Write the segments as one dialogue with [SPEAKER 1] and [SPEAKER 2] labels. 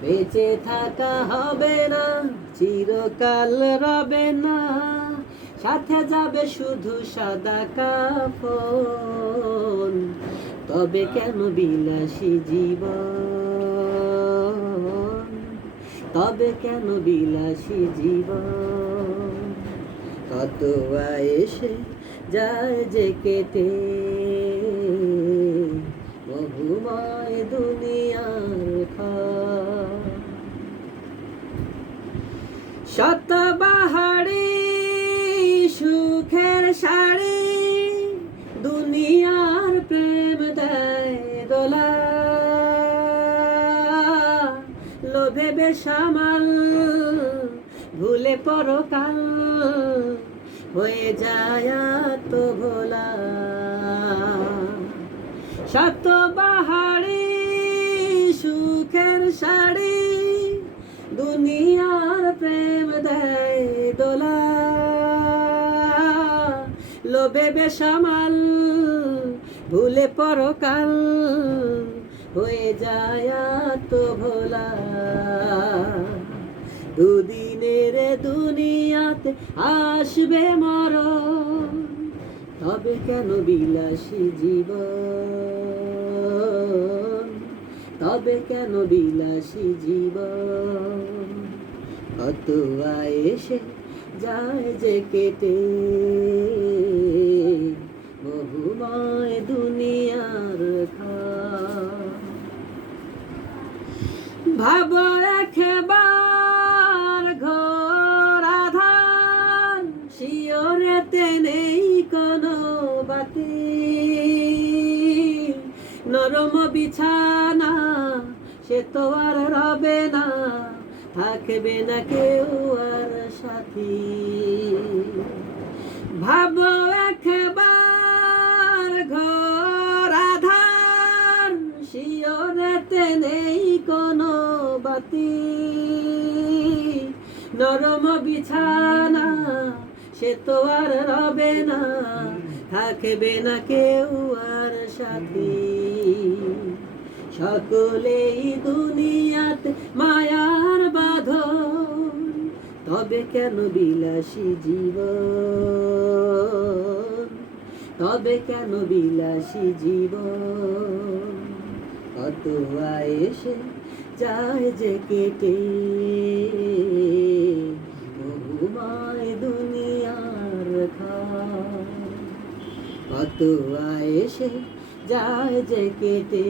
[SPEAKER 1] বেঁচে থাকা হবে না, চিরকাল রবে না। সাথে যাবে শুধু সাদা কাফন। তবে কেন বিলাসী জীবন? তবে কেন বিলাসী জীবন? কত এসে যায় যে কেটে। বহুময় দুনিয়ার শত বাহারি, সুখের শাড়ি দুনিয়ার প্রেম দেয় দোলা। লোভে বেসামাল, ভুলে পরকাল, হয়ে যায় তো ভোলা শত বাহারি সুখের শাড়ি দুনিয়ার প্রেম দেয় দোলা। লোভে বেসামাল, ভুলে পরকাল, হয়ে যায় তো ভোলা দুদিনের দুনিয়াতে আসবে মরণ তবে কেন বিলাসী জীবন? তবে কেন বিলাসী জীবন? কত এসে যায় যে কেটে। বহুময় দুনিয়ার খা ভাব একবার বাতি নরম বিছানা, সে তো আর রবে না। থাকবে না কেউ আর সাথী। ভাব একবার ঘর আধার শিওরেতে নেই কোনো বাতি। নরম বিছানা সে তো আর রবে না, থাকবে না কেউ আর সাথী। সকলেই দুনিয়াতে মায়ার বাঁধন, তবে কেন বিলাসী জীবন? তবে কেন বিলাসী জীবন? কত এসে যায় যে কেটে, বহুময় দুনিয়ার কত এসে যায় যে কেটে।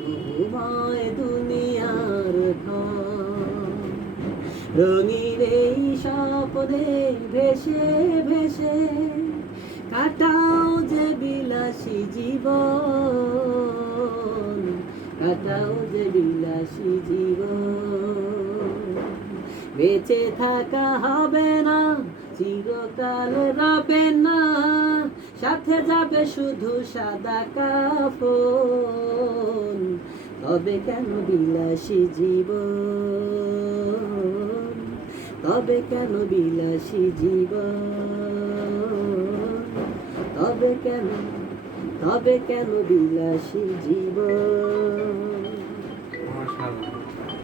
[SPEAKER 1] বহুময় দুনিয়ার রঙিন এই স্বপ্নে ভেসে ভেসে কাটাও যে বিলাসী জীবন। কাটাও যে বিলাসী জীবন। বেঁচে থাকা হবে না চিরকাল রবে না, সাথে যাবে শুধু সাদা কাফন। তবে কেন বিলাসী জীবন? তবে কেন বিলাসী জীবন? তবে কেন তবে কেন বিলাসী জীবন?